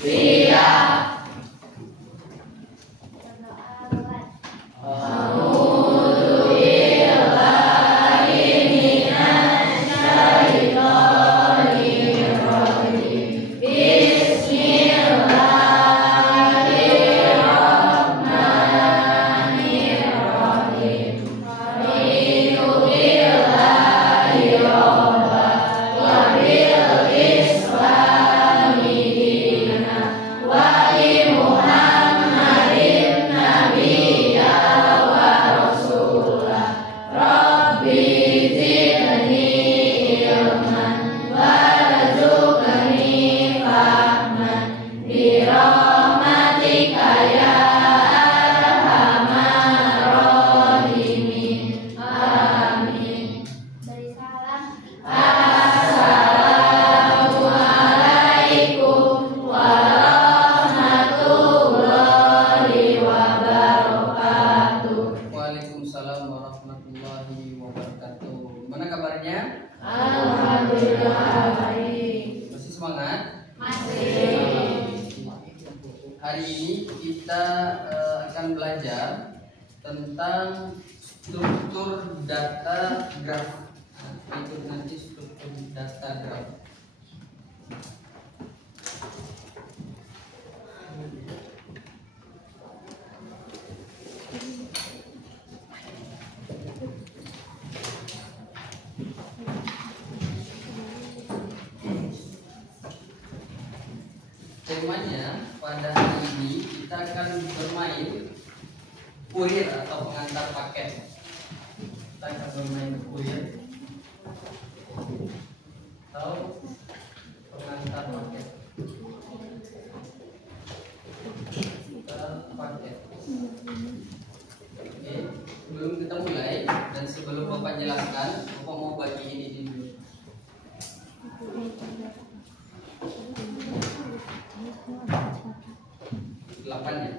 Siap. Gimana kabarnya? Alhamdulillah baik. Masih semangat? Masih. Hari ini kita akan belajar tentang struktur data graf. Itu nanti struktur data graf. Temanya pada hari ini kita akan bermain kurir atau pengantar paket. Kita akan bermain kurir atau pengantar paket. Oke, sebelum kita mulai dan sebelum Bapak jelaskan, Bapak mau bagi ini dulu. Delapan ya.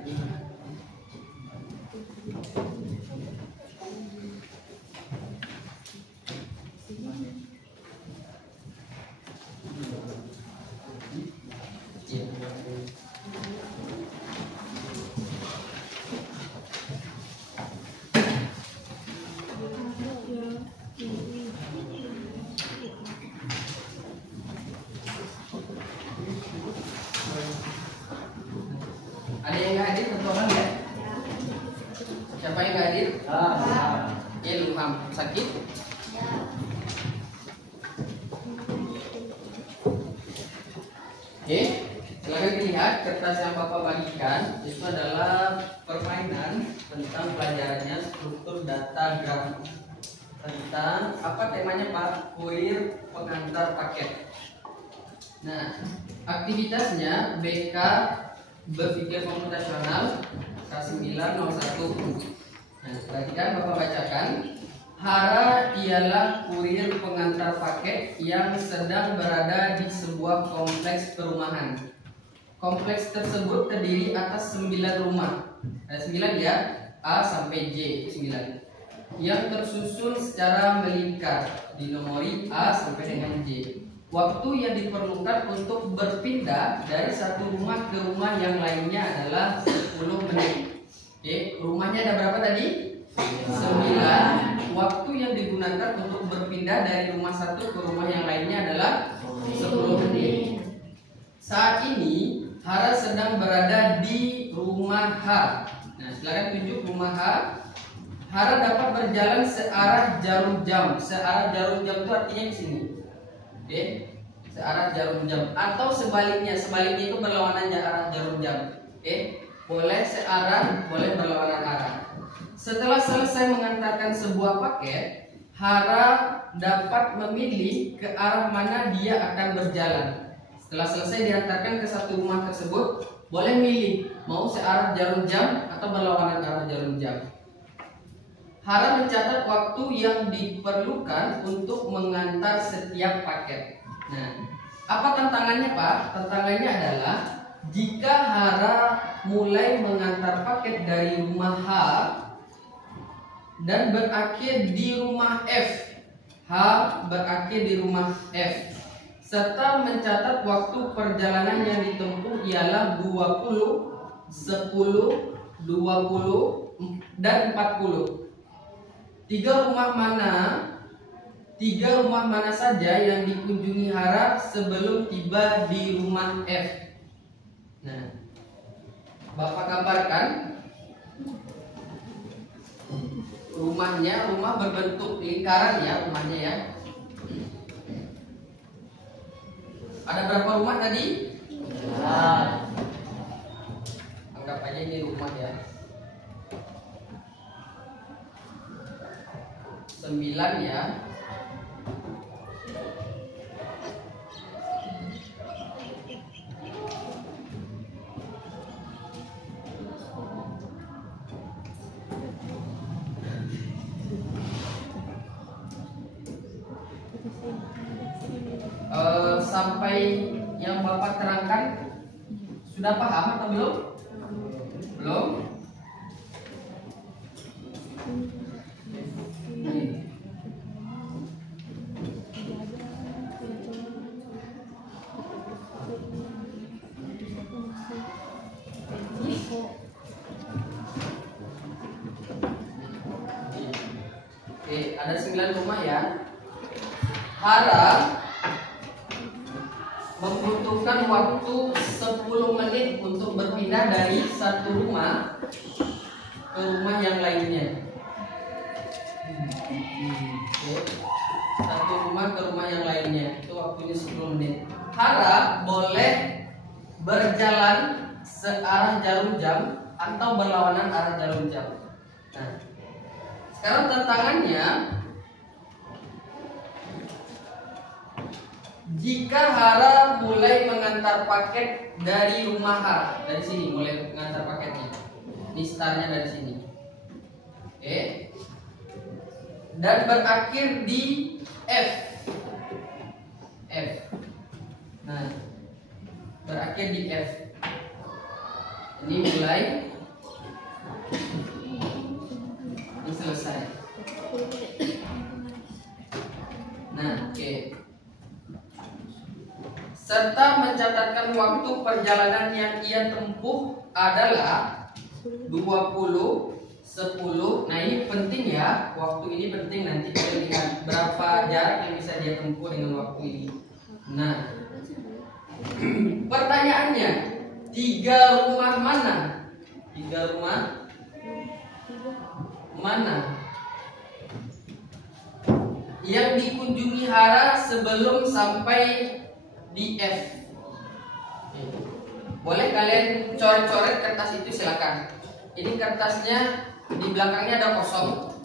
Ada yang nggak hadir satu orang ya? Siapa yang nggak hadir? Ilham sakit? Oke, silakan dilihat kertas yang Bapak bagikan. Itu adalah permainan tentang pelajarannya struktur data graf. Tentang apa temanya Pak? Kurir pengantar paket. Nah, aktivitasnya BK berpikir komputasional K901. Nah, perhatikan Bapak bacakan. Hara ialah kurir pengantar paket yang sedang berada di sebuah kompleks perumahan. Kompleks tersebut terdiri atas 9 rumah. 9 ya, A sampai J 9. Yang tersusun secara melingkar, dinomori A sampai dengan J. Waktu yang diperlukan untuk berpindah dari satu rumah ke rumah yang lainnya adalah 10 menit. Oke, rumahnya ada berapa tadi? 9. Waktu yang digunakan untuk berpindah dari rumah satu ke rumah yang lainnya adalah 10 menit. Saat ini Hara sedang berada di rumah H. Nah, silakan tunjuk rumah H. Hara dapat berjalan searah jarum jam. Searah jarum jam itu artinya di sini. Oke, searah jarum jam atau sebaliknya itu berlawanan arah jarum jam. Oke, boleh searah, boleh berlawanan arah. Setelah selesai mengantarkan sebuah paket, Hara dapat memilih ke arah mana dia akan berjalan. Setelah selesai diantarkan ke satu rumah tersebut, boleh milih mau searah jarum jam atau berlawanan arah jarum jam. Hara mencatat waktu yang diperlukan untuk mengantar setiap paket. Nah, apa tantangannya Pak? Tantangannya adalah jika Hara mulai mengantar paket dari rumah H dan berakhir di rumah F. H berakhir di rumah F. serta mencatat waktu perjalanan yang ditempuh ialah 20, 10, 20, dan 40. Tiga rumah mana saja yang dikunjungi Hara sebelum tiba di rumah F? Nah, Bapak gambarkan rumahnya, rumah berbentuk lingkaran ya, rumahnya ya. Ada berapa rumah tadi? Anggap aja ini rumah ya. 9 ya. Sampai yang Bapak terangkan sudah paham atau belum? Belum? Oke, ada 9 rumah ya. Hara membutuhkan waktu 10 menit untuk berpindah dari satu rumah ke rumah yang lainnya. Satu rumah ke rumah yang lainnya, itu waktunya 10 menit. Hara boleh berjalan searah jarum jam atau berlawanan arah jarum jam. Nah, sekarang tantangannya, jika Hara mulai mengantar paket dari rumah Hara, dari sini mulai mengantar paketnya, ini startnya dari sini, oke, dan berakhir di F. Nah, berakhir di F. Ini mulai, ini selesai. Nah, oke. Serta mencatatkan waktu perjalanan yang ia tempuh adalah 20, 10. Nah, ini penting ya. Waktu ini penting, nanti kita lihat berapa jarak yang bisa dia tempuh dengan waktu ini. Nah, pertanyaannya, 3 rumah mana? 3 rumah mana yang dikunjungi Hara sebelum sampai di F? Boleh kalian coret-coret kertas itu, silakan. Ini kertasnya di belakangnya ada kosong.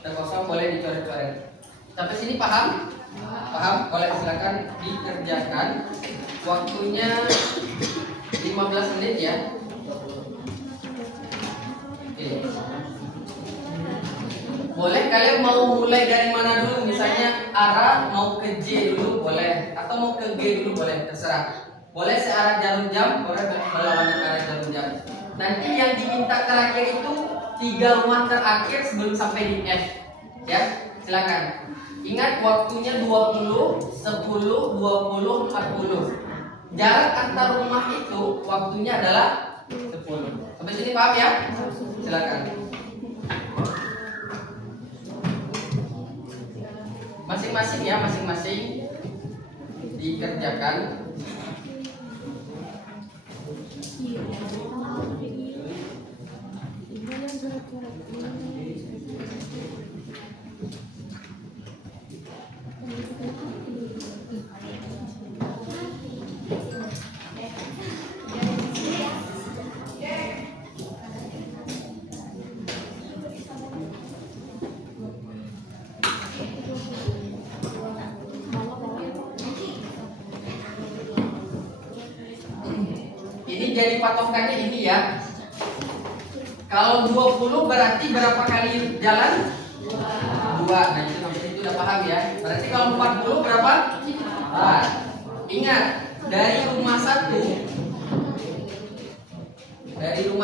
Ada kosong, boleh dicoret-coret. Sampai sini paham? Paham? Boleh silakan dikerjakan. Waktunya 15 menit ya. Oke. Boleh kalian mau mulai dari mana dulu? Misalnya arah mau ke J dulu boleh, atau mau ke G dulu boleh, terserah. Boleh searah jarum jam, boleh berlawanan arah jarum jam. Nanti yang diminta terakhir itu 3 rumah terakhir sebelum sampai di F. Ya, silakan. Ingat waktunya 20, 10, 20, 40. Jarak antar rumah itu waktunya adalah 10. Sampai sini paham ya? Silakan. Masing-masing ya, masing-masing dikerjakan. Jadi patokannya ini ya. Kalau 20 berarti berapa kali jalan? 2. Nah, itu sampai itu udah paham ya. Berarti kalau 40 berapa? 4. Ingat, dari rumah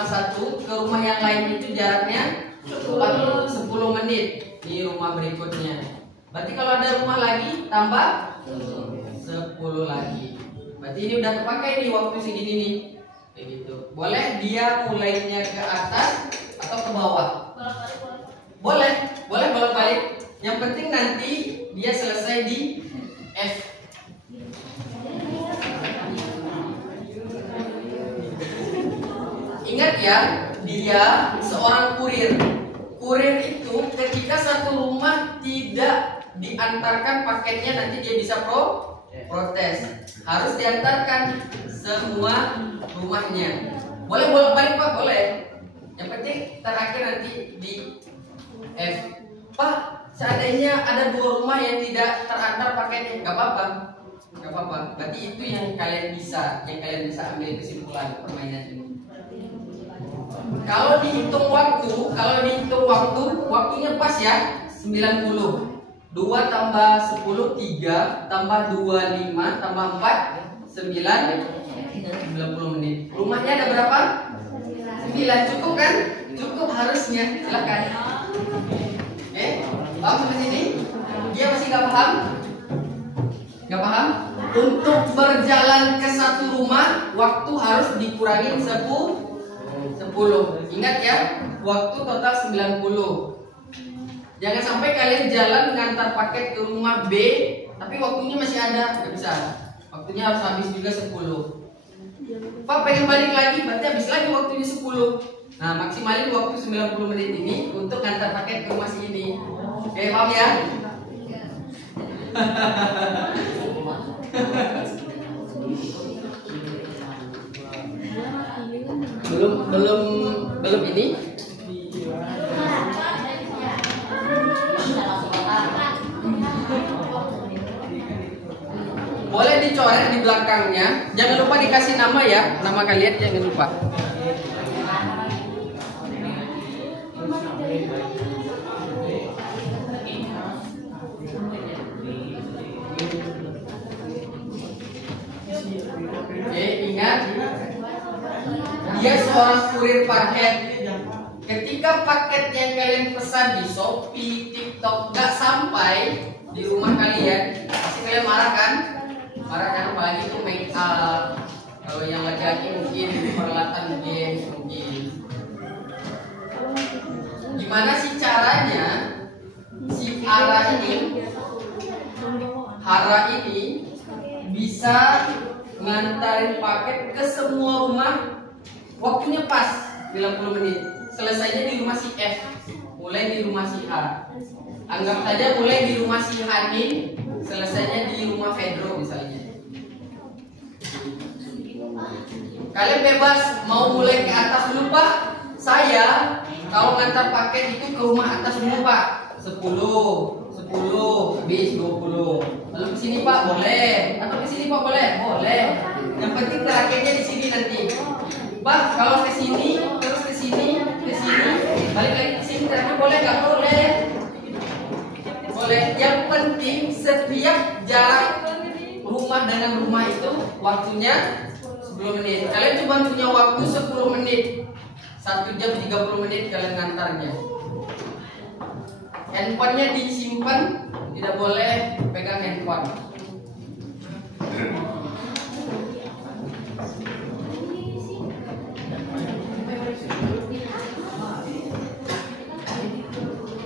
satu ke rumah yang lain itu jaraknya 10 menit. Ini rumah berikutnya. Berarti kalau ada rumah lagi tambah 10 lagi. Berarti ini udah terpakai nih waktu segini nih. Kayak gitu. Boleh dia mulainya ke atas atau ke bawah? Boleh bolak-balik. Yang penting nanti dia selesai di F. Ingat ya, dia seorang kurir. Kurir itu ketika satu rumah tidak diantarkan paketnya, nanti dia bisa protes. Harus diantarkan semua rumahnya. Boleh bolak-balik Pak, boleh. Yang penting terakhir nanti di F. Pak, seandainya ada 2 rumah yang tidak terantar paketnya, nggak apa-apa. Berarti itu yang kalian bisa ambil kesimpulan permainan ini. Kalau dihitung waktu, waktunya pas ya, 90. 2 tambah 10, 3 tambah 2, 5 tambah 4, 90 menit. Rumahnya ada berapa? 9. Cukup kan? Cukup harusnya. Silakan. Paham sampai sini? Dia masih nggak paham? Nggak paham? Untuk berjalan ke satu rumah, waktu harus dikurangin 10. Ingat ya, waktu total 90. Jangan sampai kalian jalan ngantar paket ke rumah B, tapi waktunya masih ada, nggak bisa. Waktunya harus habis juga 10. Pak pengen balik lagi, berarti habis lagi waktunya 10. Nah, maksimalin waktu 90 menit ini untuk ngantar paket ke rumah si ini. Oke, paham ya? belum ini. Boleh dicoret di belakangnya. Jangan lupa dikasih nama ya, nama kalian jangan lupa. Oke, ingat, dia seorang kurir paket. Ketika paket yang kalian pesan di Shopee, TikTok nggak sampai di rumah kalian, pasti kalian marah kan? Apalagi itu make up. Kalau yang laki-laki mungkin peralatan game mungkin. Gimana sih caranya si Hara ini bisa ngantarin paket ke semua rumah? Waktunya pas 90 menit. Selesainya di rumah si F, mulai di rumah si A. Anggap saja mulai di rumah si Hanin, selesainya di rumah Pedro misalnya. Kalian bebas mau mulai ke atas dulu Pak. Saya kalau ngantar paket itu ke rumah atas dulu Pak. 10, habis 20. Lalu ke sini Pak boleh, atau ke sini Pak boleh? Boleh. Yang penting terakhirnya di sini nanti. Pak kalau ke sini terus ke sini, balik lagi ke sini terakhir boleh nggak? Boleh. Boleh. Yang penting setiap jarak rumah dengan rumah itu waktunya 10 menit. Kalian cuma punya waktu 10 menit. 1 jam 30 menit kalian ngantarnya. Handphonenya disimpan, tidak boleh pegang handphone.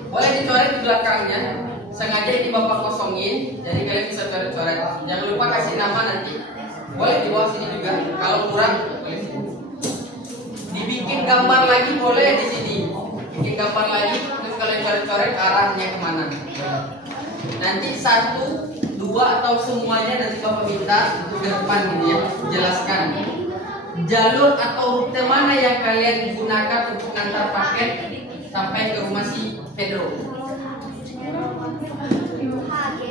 Boleh dicoret di belakangnya. Sengaja ini Bapak kosongin, jadi kalian bisa coret-coret. Jangan lupa kasih nama nanti. Boleh di bawah sini juga. Kalau kurang boleh sini. Dibikin gambar lagi boleh di sini. Bikin gambar lagi, terus kalian coret-coret arahnya kemana. Nanti 1, 2 atau semuanya nanti Bapak minta ke depan ini ya. Jelaskan jalur atau rute mana yang kalian gunakan untuk ngantar paket sampai ke rumah si Pedro.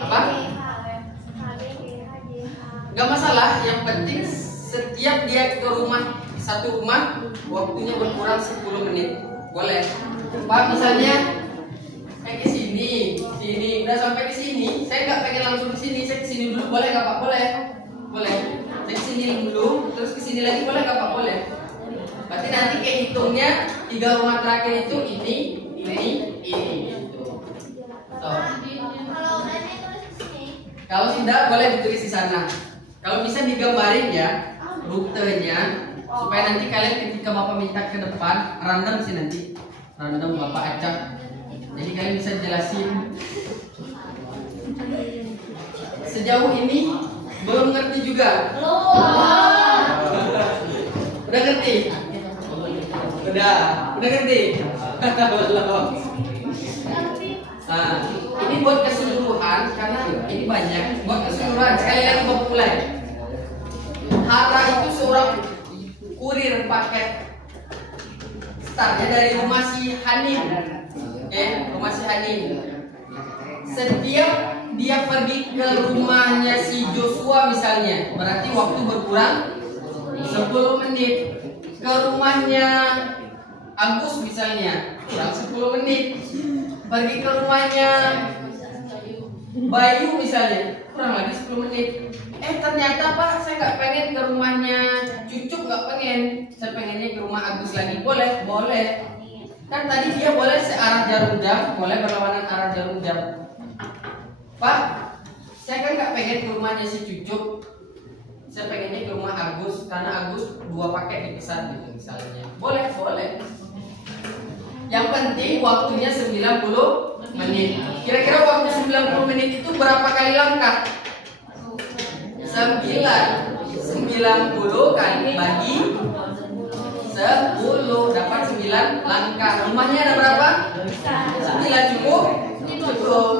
Apa? Gak masalah, yang penting setiap dia ke rumah, satu rumah waktunya berkurang 10 menit. Boleh. Pak misalnya saya ke sini, udah sampai ke sini, saya nggak pengen langsung ke sini, saya ke sini dulu, boleh nggak Pak? Boleh. Saya ke sini dulu, terus ke sini lagi, boleh nggak Pak? Boleh. Berarti nanti kehitungnya 3 rumah terakhir itu ini. Gitu. So. Kalau tidak boleh ditulis di sana. Kalau bisa digambarin ya rutenya supaya nanti kalian ketika bapak minta ke depan random sih nanti random bapak acak. Jadi kalian bisa jelasin. Sejauh ini belum ngerti juga. Udah ngerti? Udah ngerti? Nah, ini buat keseluruhan karena ini banyak. Buat keseluruhan sekali lagi bapak mulai. Hara itu seorang kurir paket. Startnya dari rumah si Hanim. Oke, rumah si Hanim. Setiap dia pergi ke rumahnya si Joshua misalnya, berarti waktu berkurang 10 menit. Ke rumahnya Agus misalnya, kurang 10 menit. Pergi ke rumahnya Bayu misalnya, kurang lagi 10 menit. Ternyata Pak, saya nggak pengen ke rumahnya Cucuk, nggak pengen. Saya pengennya ke rumah Agus lagi. Boleh, boleh. Kan tadi dia boleh searah jarum jam, boleh berlawanan arah jarum jam. Pak, saya kan nggak pengen ke rumahnya si Cucuk. Saya pengennya ke rumah Agus karena Agus 2 paket dipesan gitu misalnya. Boleh, boleh. Yang penting waktunya 90 menit. Kira-kira waktu 90 menit itu berapa kali langkah? 9 kali bagi 10 dapat 9 langkah. Rumahnya ada berapa? 9 cukup? Cukup.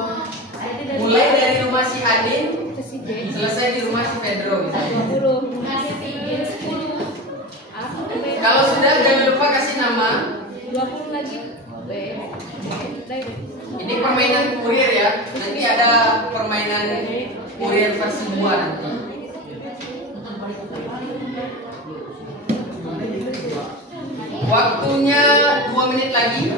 Mulai dari rumah si Adin selesai di rumah si Pedro misalnya. Kalau sudah jangan lupa kasih nama. 20 lagi. Ini permainan kurir ya. Nanti ada permainan kurir versi 2 nanti. Waktunya 2 menit lagi.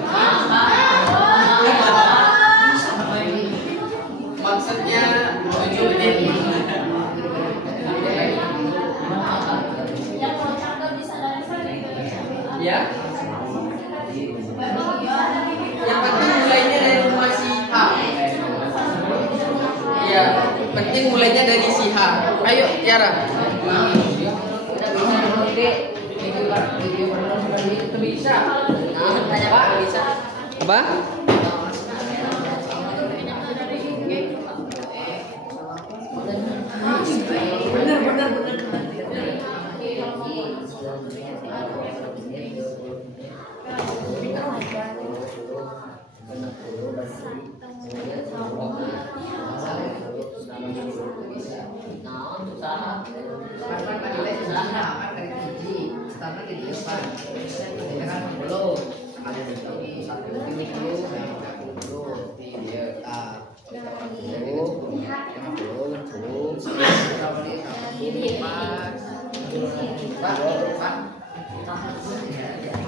Maksudnya 7 menit. Ya. Yang penting mulainya dari rumah si H. Ya, penting mulainya dari si H. Ayo, Tiara. Bisa. Tanya Pak, bisa. Apa? Benar.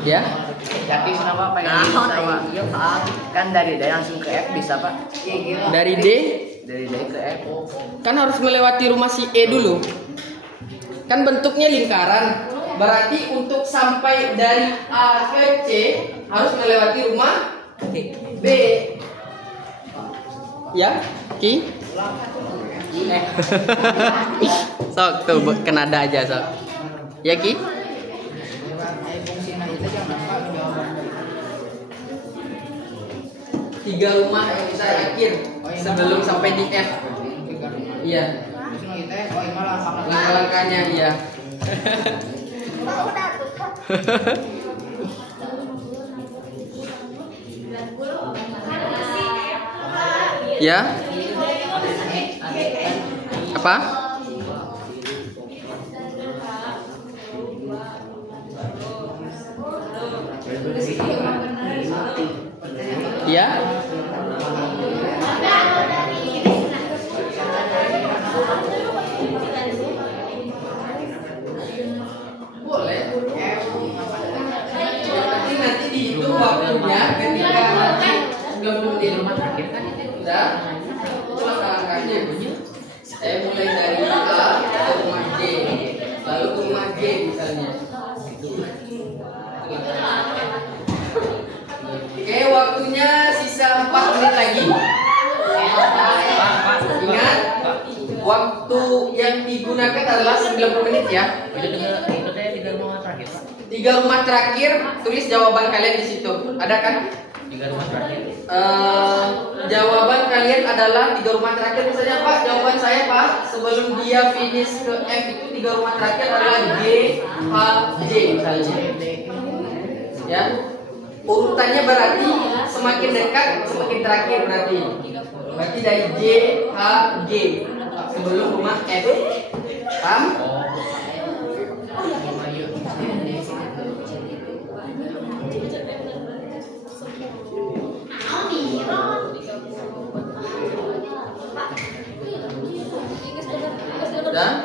Ya. Jadi kenapa pengen iya Pak? Kan dari D langsung ke F bisa Pak? Dari D? Dari D ke F. Kan harus melewati rumah si E dulu. Kan bentuknya lingkaran. Berarti untuk sampai dari A ke C harus melewati rumah B. Ya, Ki? Sok tuh ke nada aja sok. Ya Ki? Tiga rumah yang bisa yakin sebelum sampai di F. Iya. Langkah-langkahnya iya. Ya. Apa? Ya. Boleh. Nanti dihitung waktunya ketika nanti 90 menit rumah sakit kan udah. Itulah langkahnya. Saya mulai dari A ke rumah J, lalu ke rumah G misalnya. Oke, waktunya sisa 4 menit lagi. Ingat, waktu yang digunakan adalah 90 menit ya. Itu teh 3 rumah terakhir, Pak. 3 rumah terakhir, tulis jawaban kalian di situ. Ada kan? 3 rumah terakhir. Jawaban kalian adalah 3 rumah terakhir. Misalnya Pak, jawaban saya Pak, sebelum dia finish ke F itu 3 rumah terakhir adalah G, H, J misalnya. Ya. Urutannya berarti semakin dekat semakin terakhir berarti. Berarti dari J, H, G sebelum rumah F. Paham? Udah?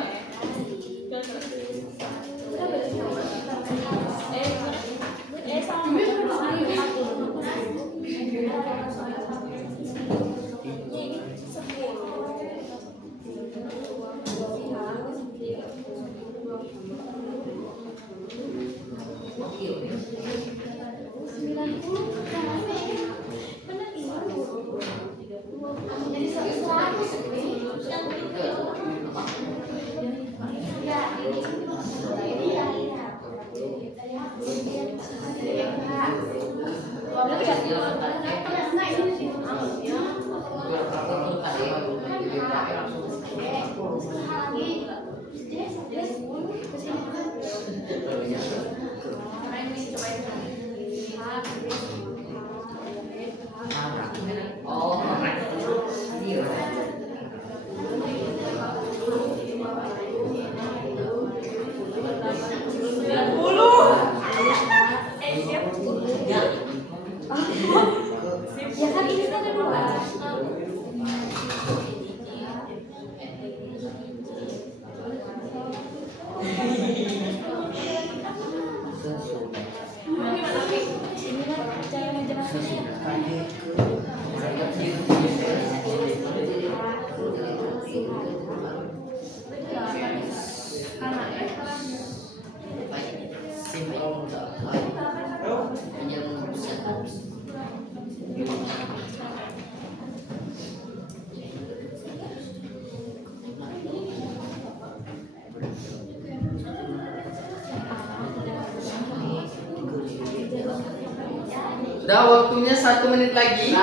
Udah waktunya 1 menit lagi.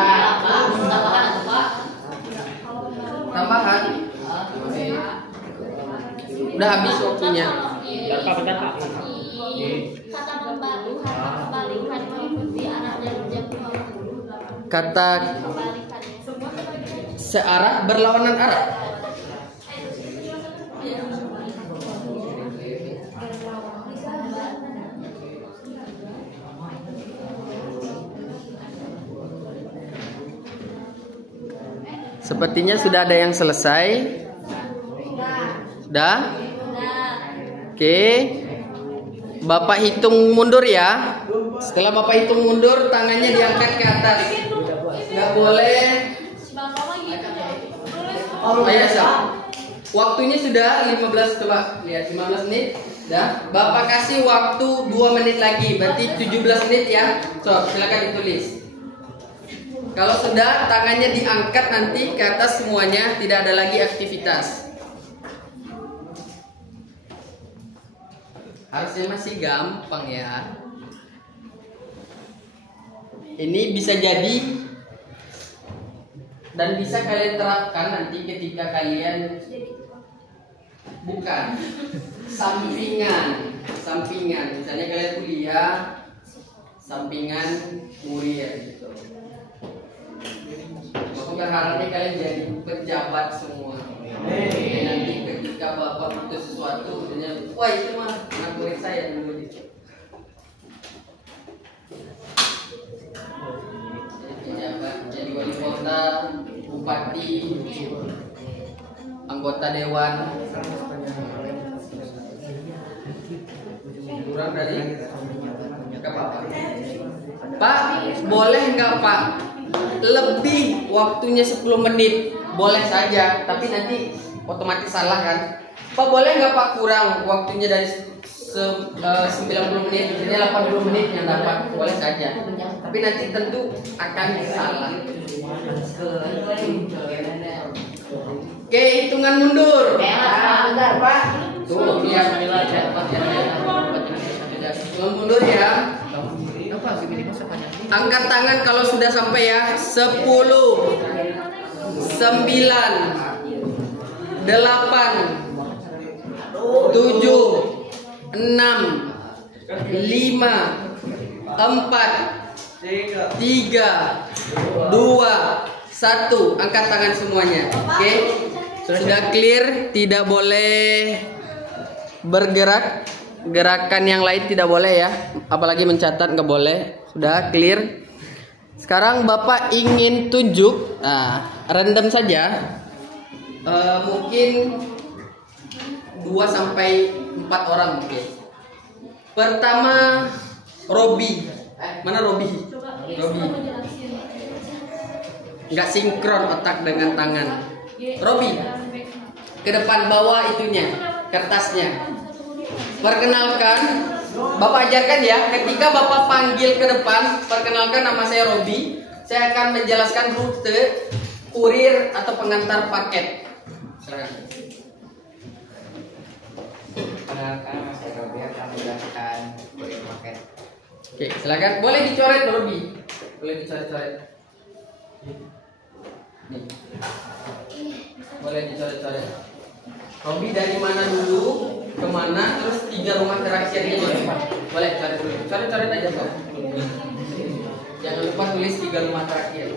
Tambahan. Udah habis waktunya. Kata kebalikan mengikuti arah dan jadwal. Kata searah berlawanan arah. Sepertinya sudah ada yang selesai. Sudah? Oke. Bapak hitung mundur ya. Setelah Bapak hitung mundur, tangannya diangkat ke atas. Nggak boleh. Ayo, Sam. Waktunya sudah 15, coba lihat 15 menit. Dah. Bapak kasih waktu 2 menit lagi, berarti 17 menit ya. So, silakan ditulis. Kalau sudah, tangannya diangkat nanti ke atas semuanya, tidak ada lagi aktivitas. Harusnya masih gampang ya. Ini bisa jadi dan bisa kalian terapkan nanti ketika kalian bukan sampingan. Misalnya kalian kuliah, sampingan kuliah gitu. Aku berharapnya kalian jadi pejabat semua. Nanti ketika bapak butuh sesuatu, misalnya, wah itu mah anak murid saya dulu gitu. Jadi pejabat, jadi wali kota, bupati, anggota dewan. Kurang dari ke Bapak. Pak, boleh nggak Pak? Lebih waktunya 10 menit boleh saja, tapi nanti otomatis salah kan? Pak boleh nggak Pak kurang waktunya dari 90 menit, misalnya 80 menit yang dapat, boleh saja. Tapi nanti tentu akan salah. Oke, Oke, hitungan mundur. Bentar, Pak. Tuh, lihat hitungan mundur ya. Angkat tangan kalau sudah sampai ya. 10 9 8 7 6 5 4 3 2 1. Angkat tangan semuanya. Oke. Sudah clear, tidak boleh bergerak. Gerakan yang lain tidak boleh ya. Apalagi mencatat nggak boleh. Sudah clear. Sekarang Bapak ingin tunjuk, random saja. Mungkin 2 sampai 4 orang mungkin. Pertama Robi. Mana Robi? Robi. Nggak sinkron otak dengan tangan. Robi, ke depan bawa itunya, kertasnya. Perkenalkan, Bapak ajarkan ya. Ketika Bapak panggil ke depan, perkenalkan nama saya Robi. Saya akan menjelaskan rute kurir atau pengantar paket. Silakan. Perkenalkan, saya Robi akan menjelaskan kurir paket. Oke, silakan. Boleh dicoret Robi. Boleh dicoret-coret. Nih. Boleh dicoret-coret. Robi dari mana dulu, kemana, terus 3 rumah terakhirnya boleh. Boleh coret dulu. Coret-coret aja kok. Jangan lupa tulis 3 rumah terakhir.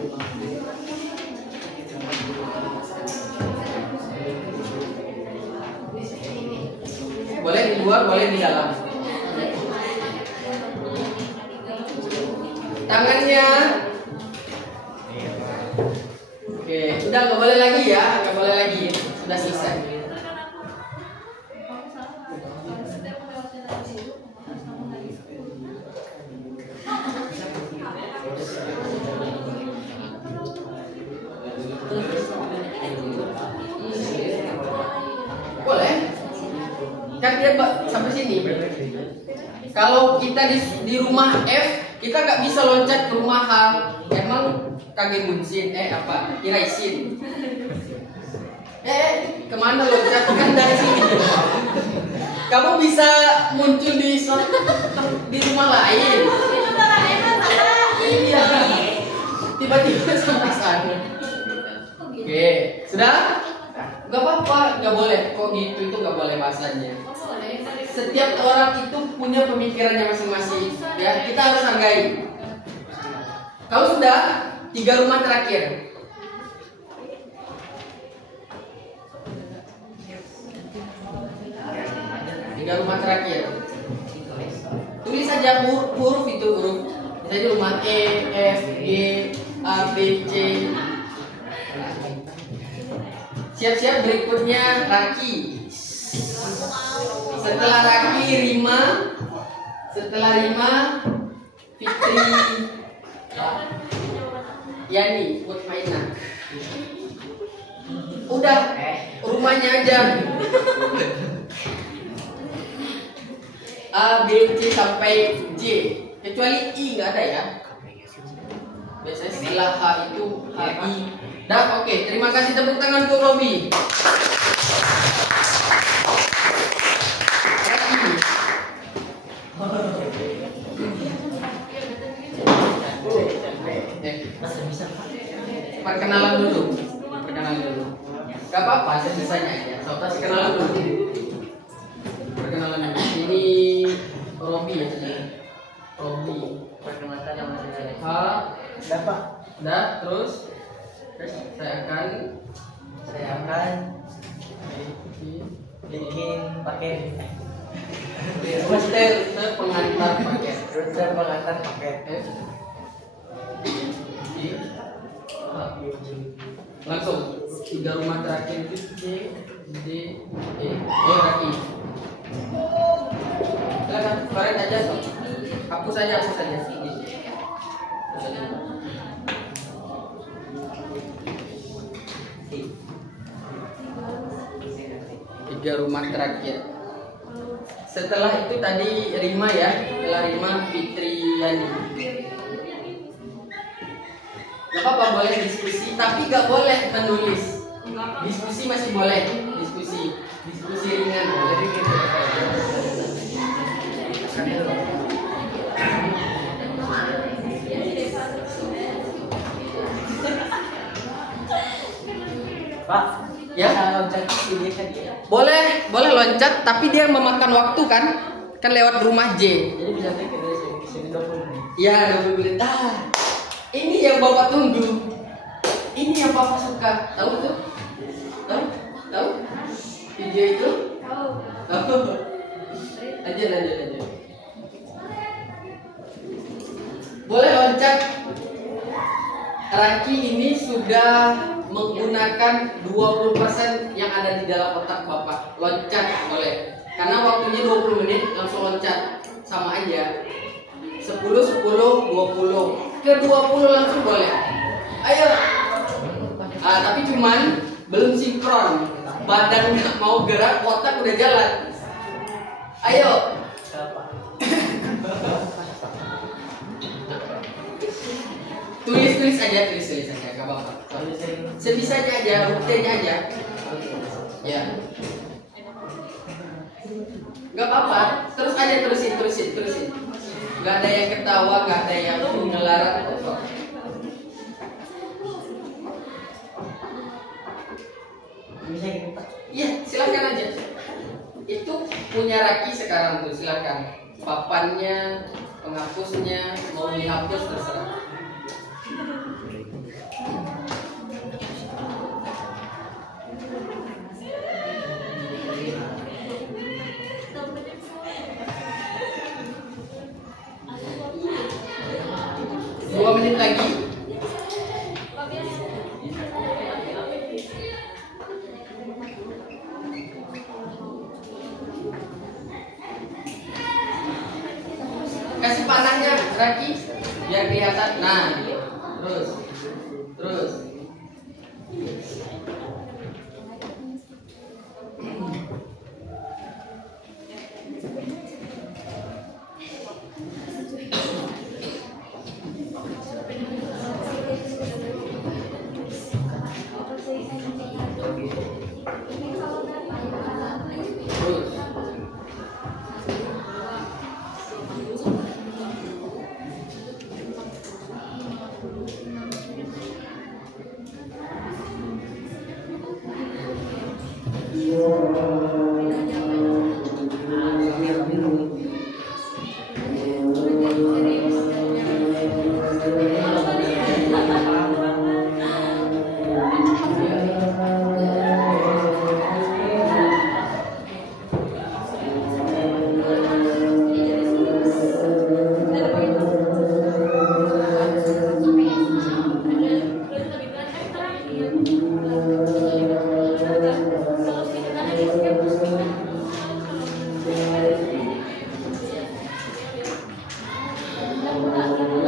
Boleh di luar, boleh di dalam. Tangannya. Oke, udah nggak boleh lagi ya, nggak boleh lagi. Sudah selesai. Boleh. Kan dia sampai sini. Kalau kita di rumah F, kita nggak bisa loncat ke rumah H. Emang kage bunsin, iraisin. Kemana loncat? Kan dari sini. Kamu bisa muncul di rumah lain. Iya. Tiba-tiba sampai sana. Oke, sudah? Gak apa-apa, gak boleh. Kok gitu, itu gak boleh bahasanya. Setiap orang itu punya pemikirannya masing-masing. Ya, kita harus hargai. Kalau sudah, 3 rumah terakhir. Rumah terakhir. Tulis saja huruf itu, huruf. Misalnya rumah E, F, G, A, B, C. Siap-siap, berikutnya Raki. Setelah Raki, Rima. Setelah Rima, Fitri, Yani, Mutmainah. Udah, rumahnya aja. A, B, C sampai J. Kecuali I nggak ada ya. Biasanya setelah H itu H, I. Dah, oke. Terima kasih, tepuk tangan untuk Robi. Perkenalan dulu. Gak apa-apa, sebisanya aja. Soalnya kenalan dulu. Perkenalan dulu. Ini Robi ya. Robi. Perkenalkan nama saya. Dapat. Dah, terus saya akan bikin paket. Rute pengantar paket. Langsung 3 rumah terakhir itu C, D, E. Raki. Silakan, coret aja. Hapus saja. Tiga rumah terakhir. Setelah itu tadi Rima ya. Setelah Rima, Fitri, Yani. Gak apa-apa, boleh diskusi, tapi gak boleh menulis. Diskusi masih boleh, diskusi ringan boleh. Pak, Ya, loncat ini kan dia. boleh loncat, tapi dia memakan waktu kan lewat rumah J. Jadi bisa pikir dari sini 20 menit. Ya, 20 menit. Ini yang Bapak tunggu. Ini yang Bapak suka. Tahu tuh? Tahu? Video itu? Tahu. Lanjut. Boleh loncat. Raki ini sudah menggunakan 20% yang ada di dalam otak Bapak. Loncat boleh. Karena waktunya 20 menit, langsung loncat. Sama aja. 10, 20. Ke 20 langsung boleh. Ayo. Tapi cuman belum sinkron. Badan nggak mau gerak, otak udah jalan. Ayo. Tulis aja, gak apa-apa. Sebisanya aja, buktinya aja. Ya. Gak apa-apa, terus aja terusin. Gak ada yang ketawa, gak ada yang ngelarat. Bisa gitu Pak. Iya, silakan aja. Itu punya Raki sekarang tuh, silakan. Papannya, penghapusnya, mau dihapus terserah. Dua menit lagi. Kasih panahnya, Raki, biar kelihatan. Nah, terus.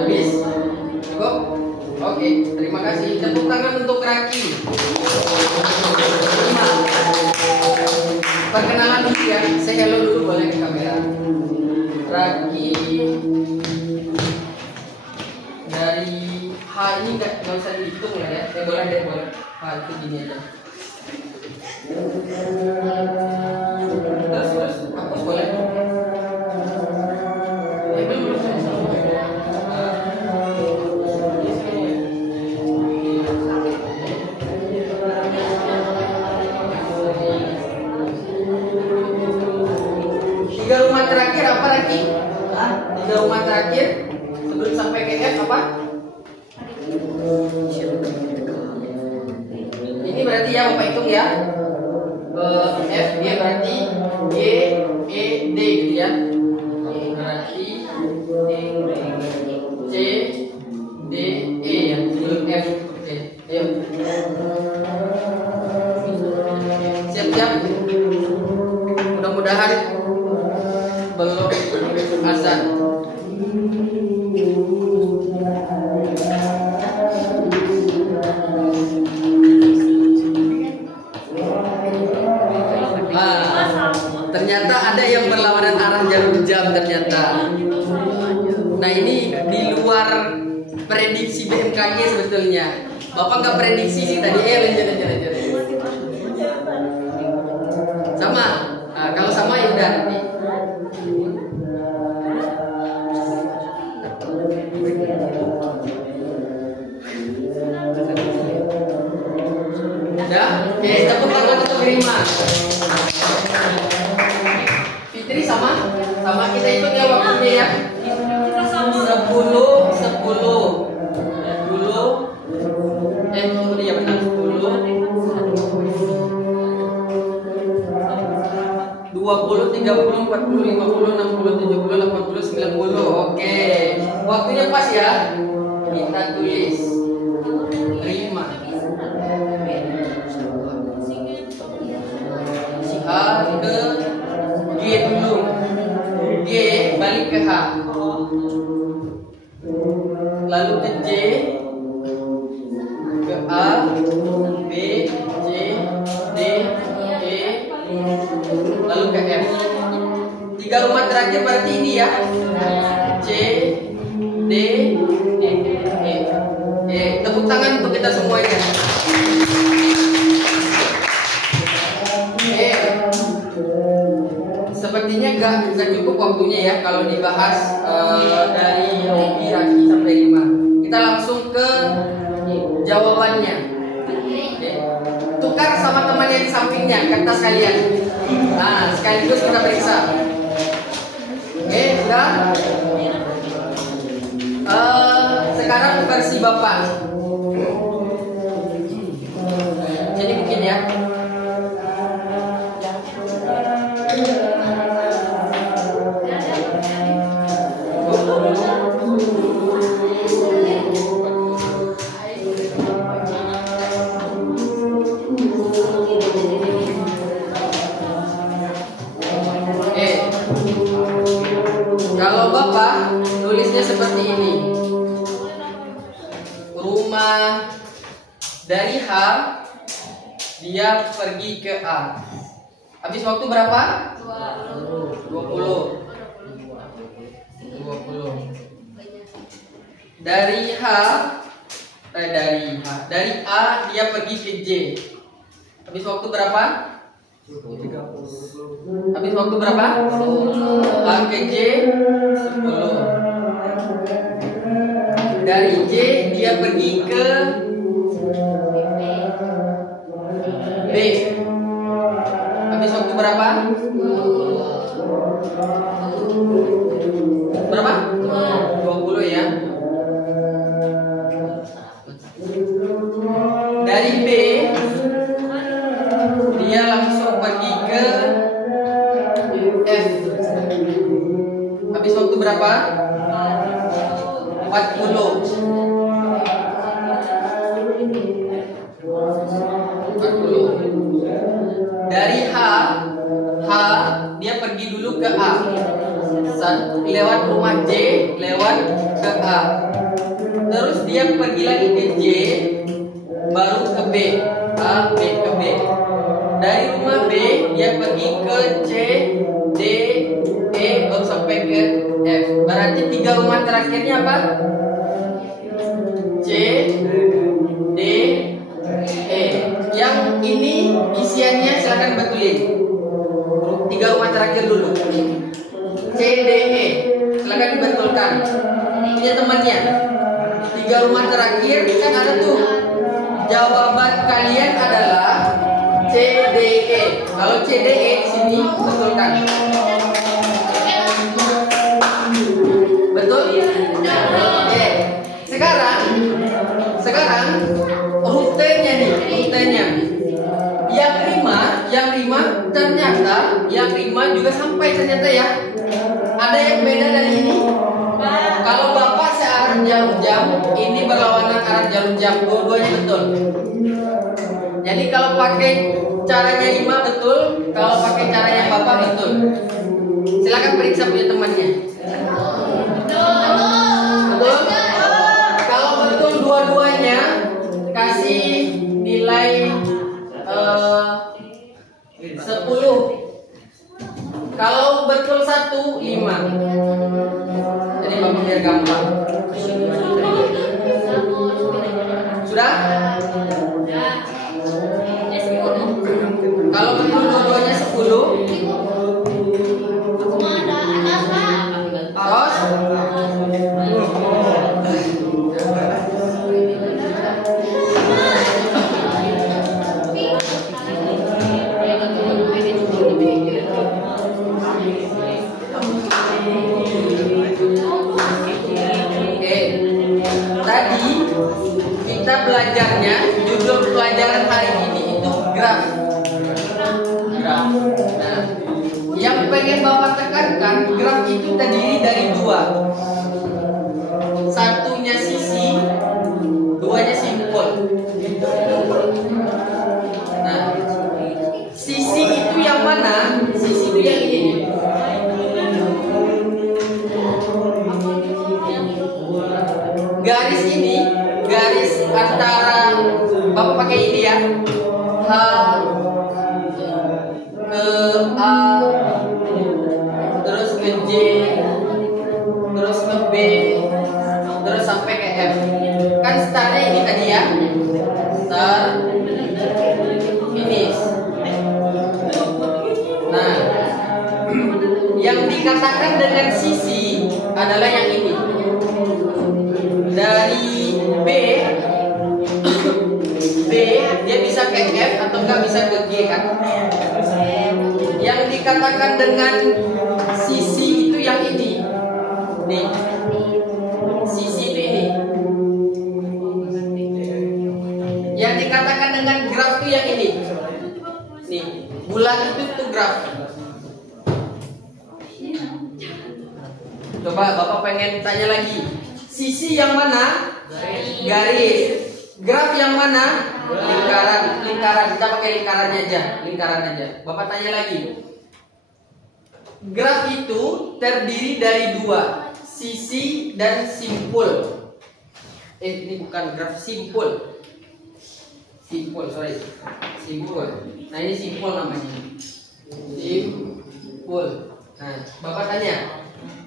Habis? Cukup? Oke, terima kasih. Tepuk tangan untuk Raki. Perkenalan dulu ya. Saya hello dulu boleh ke kamera. Raki dari H ini nggak usah dihitung lah ya. Boleh. H itu gini aja. Terus hapus boleh. Tiga rumah terakhir apa Raki? Tiga rumah terakhir sebelum sampai ke F apa? Ini berarti ya Bapak hitung ya. F dia berarti G E D gitu ya. Berarti C D E ya sebelum F. Oke, ayo. Siap-siap. Mudah-mudahan belum azan. Ternyata ada yang berlawanan arah jarum jam ternyata. Nah ini di luar prediksi BMKG sebetulnya. Bapak nggak prediksi sih tadi. Lanjut. Sama. Nah, kalau sama ya udah nanti. Udah? Oke, tepuk tangan untuk Rima. Fitri sama? Sama, kita hitung ya waktunya ya. 10 tunggu ya benar 10 20 30 40 50 60 70 80 90. Oke. Waktunya pas ya. Kita tulis Rima. Si A ke G dulu. G balik ke H. Lalu ke J, ke A, B, C, D, E, lalu ke F. 3 rumah terakhir berarti ini ya. C, D, E. Tepuk tangan untuk kita semuanya. Sepertinya gak cukup waktunya ya kalau dibahas dari Robi, Raki sampai Rima. Kita langsung ke jawabannya. Tukar sama temannya di sampingnya kertas kalian. Nah, sekaligus kita periksa. Sudah. Sekarang versi Bapak. Jadi mungkin ya. Kalau Bapak tulisnya seperti ini. Rumah dari H dia pergi ke A. Habis waktu berapa? 20. Dari A dia pergi ke J. Habis waktu berapa? 30. Habis waktu berapa? A ke J 10. Dari J dia pergi ke B. Habis waktu berapa? Berapa? 20 ya. Dari B dia langsung pergi ke F. Habis waktu berapa? 40. Dari H dia pergi dulu ke A. Lewat rumah J, lewat ke A. Terus dia pergi lagi ke J, baru ke B. A, B ke B. Dari rumah B dia pergi ke C, D, E, baru sampai ke F. Berarti 3 rumah terakhirnya apa? C, D, E. Yang ini isiannya silakan betulin. 3 rumah terakhir dulu. C, D, E. Silakan dibetulkan. Punya temannya. 3 rumah terakhir kan ada tuh. Jawaban kalian adalah C, D, E. Kalau C, D, E di sini betulkan. Betul? Oke. Sekarang rutenya nih, rutenya. Yang Rima ternyata juga sampai ternyata ya. Ada yang beda dari ini. Kalau Bapak searah jarum jam, ini berlawanan arah jarum jam. Dua-duanya betul. Jadi kalau pakai caranya Rima betul, kalau pakai caranya Bapak betul. Silakan periksa punya temannya. Betul? Kalau betul dua-duanya kasih nilai 10. Kalau betul 1, 5. Jadi Bapak biar gampang. Sudah? Kalau betul dua-duanya 10, mana sisi itu yang ini. Garis ini, garis antara Bapak pakai ini ya, H ke A, terus ke J, terus ke B, terus sampai ke F. Kan startnya ini tadi ya, start, finish. Nah, yang dikatakan dengan sisi adalah yang ini. Dari B dia bisa ke F atau enggak bisa ke G kan? Yang dikatakan dengan sisi itu yang ini. Nih. Sisi itu ini. Yang dikatakan dengan graf itu yang ini. Nih, bulan itu graf. Coba Bapak pengen tanya lagi. Sisi yang mana? Garis. Graf yang mana? Lingkaran. Lingkaran. Kita pakai lingkarannya aja. Lingkaran aja. Bapak tanya lagi. Graf itu terdiri dari dua, sisi dan simpul. Ini bukan graf, simpul. Simpul, sorry. Simpul. Nah, ini simpul namanya. Simpul. Nah, Bapak tanya.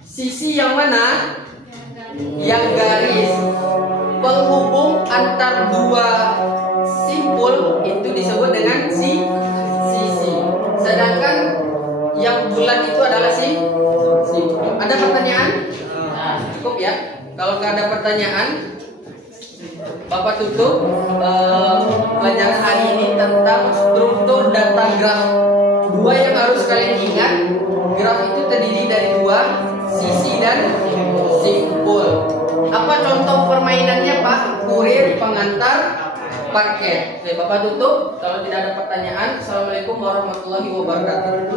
Sisi yang mana? Yang garis penghubung antar dua simpul itu disebut dengan sisi. Sedangkan yang bulat itu adalah simpul. Ada pertanyaan? Cukup ya. Kalau nggak ada pertanyaan, Bapak tutup pelajaran hari ini tentang struktur data graf. Dua yang harus kalian ingat, graf itu terdiri dari dua, sisi dan simpul. Apa contoh permainannya Pak? Kurir, pengantar, paket. Oke, Bapak tutup. Kalau tidak ada pertanyaan, Assalamualaikum warahmatullahi wabarakatuh.